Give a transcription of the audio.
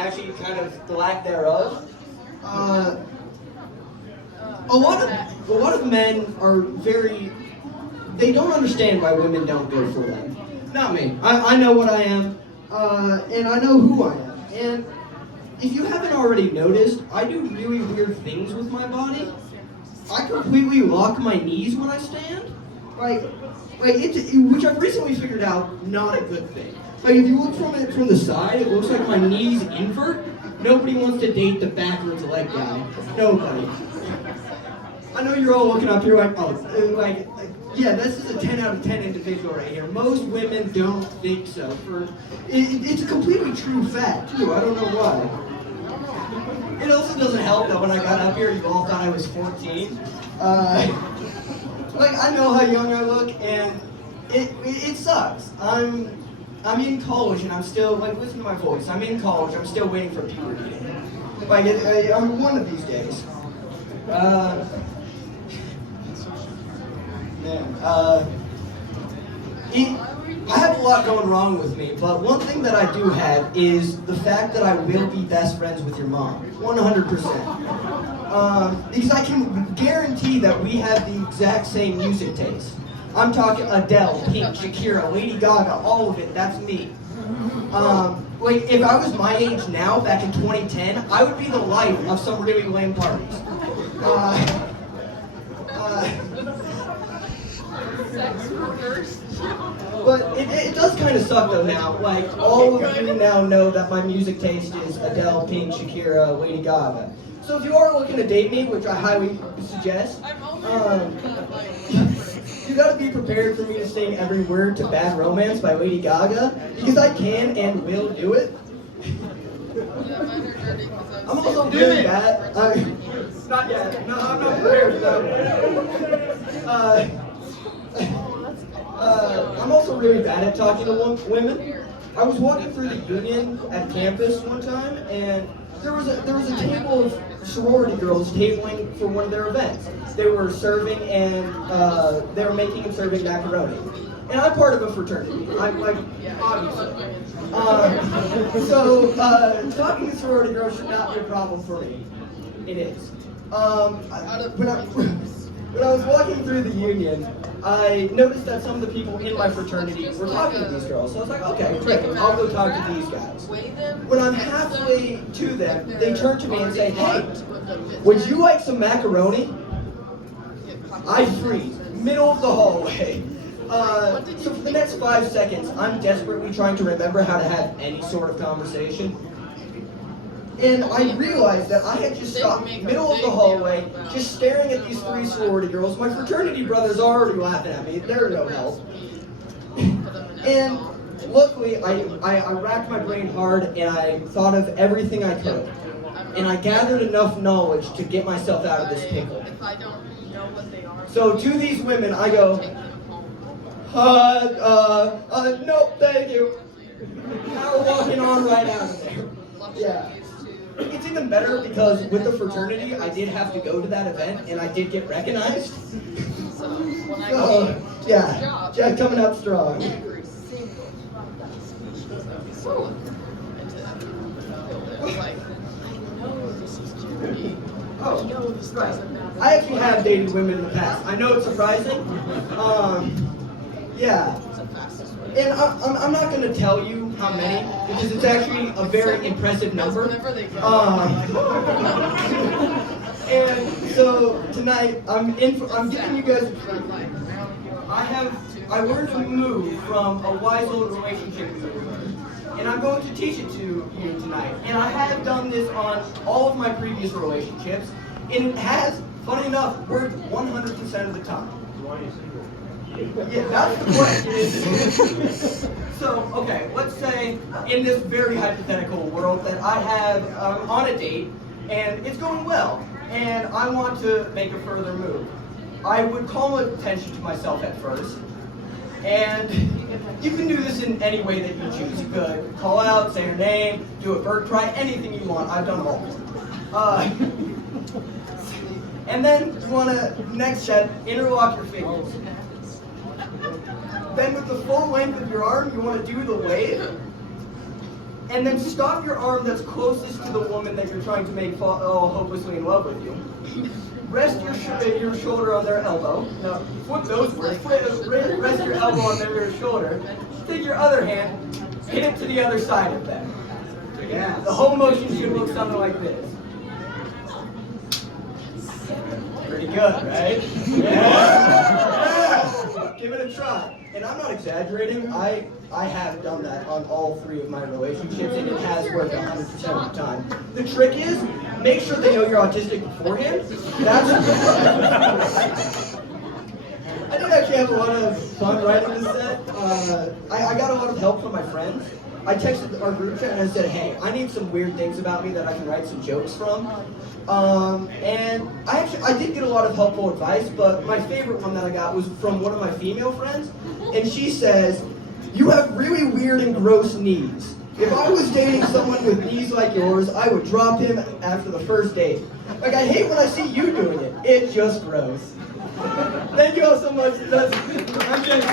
actually kind of the lack thereof. A lot of men are they don't understand why women don't go for them. Not me. I know what I am, and I know who I am. And if you haven't already noticed, I do really weird things with my body. I completely lock my knees when I stand. Which I've recently figured out, not a good thing. Like, if you look from it from the side, it looks like my knees invert. Nobody wants to date the backwards leg guy. Nobody. I know you're all looking up here yeah, this is a 10 out of 10 individual right here. Most women don't think so. It's a completely true fact, too. I don't know why. It also doesn't help that when I got up here, you all thought I was 14. I know how young I look, and it sucks. I'm in college, and I'm still, listen to my voice. I'm in college, I'm still waiting for puberty. I'm one of these days. I have a lot going wrong with me, but one thing that I do have is the fact that I will be best friends with your mom, 100%. Because I can guarantee that we have the exact same music taste. I'm talking Adele, Pink, Shakira, Lady Gaga, all of it, that's me. If I was my age now, back in 2010, I would be the life of some really lame parties. But it does kind of suck though now. All of you now know that my music taste is Adele, Pink, Shakira, Lady Gaga. So if you are looking to date me, which I highly suggest, you gotta be prepared for me to sing every word to Bad Romance by Lady Gaga, because I can and will do it. I'm also really bad. Not yet. No, I'm not prepared for that. I'm also really bad at talking to women. I was walking through the Union at campus one time, and there was a table of sorority girls tabling for one of their events. They were serving and they were making and serving macaroni. And I'm part of a fraternity. I'm obviously. So talking to sorority girls should not be a problem for me. It is. When I was walking through the Union, I noticed that some of the people in my fraternity were talking to these girls. So I was like, okay, great, I'll go talk to these guys. When I'm halfway to them, they turn to me and say, hey, would you like some macaroni? I freeze, middle of the hallway. So for the next 5 seconds, I'm desperately trying to remember how to have any sort of conversation. And I realized that I had just stopped middle of the hallway, just staring at these 3 sorority girls. My fraternity brother's already laughing at me. They're no help. And luckily, I racked my brain hard and I thought of everything I could. And I gathered enough knowledge to get myself out of this pickle. So to these women, I go, no, thank you. Now we're walking on right out of there. Yeah. It's even better because with the fraternity, I did have to go to that event and I did get recognized. So, yeah, Jack coming out strong. Oh, right. I actually have dated women in the past. I know it's surprising. Yeah. And I'm not going to tell you how many, because it's actually a very impressive number. And so tonight, I'm giving you guys a treat. I learned a move from a wise old relationship guru, and I'm going to teach it to you tonight. And I have done this on all of my previous relationships, and it has, funny enough, worked 100% of the time. Yeah, that's the question. So, okay, let's say in this very hypothetical world that I have on a date and it's going well and I want to make a further move. I would call attention to myself at first, and you can do this in any way that you choose. You could call out, say your name, do a bird cry, anything you want. I've done all. And then you want to, next step, interlock your fingers. Then with the full length of your arm, you want to do the wave. and then stop your arm that's closest to the woman that you're trying to make fall hopelessly in love with you. Rest your shoulder on their elbow. Now, flip those words. Rest your elbow on their shoulder. Take your other hand, hit it to the other side of that. Yeah. The whole motion should look something like this. Pretty good, right? Yeah. Give it a try. And I'm not exaggerating. I have done that on all 3 of my relationships, and it has worked 100% of the time. The trick is, make sure they know you're autistic beforehand. I did actually have a lot of fun writing this set. I got a lot of help from my friends. I texted our group chat and I said, hey, I need some weird things about me that I can write some jokes from. And I did get a lot of helpful advice, but my favorite one that I got was from one of my female friends. And she says, you have really weird and gross knees. If I was dating someone with knees like yours, I would drop him after the first date. Like, I hate when I see you doing it. It's just gross. Thank you all so much. I'm James.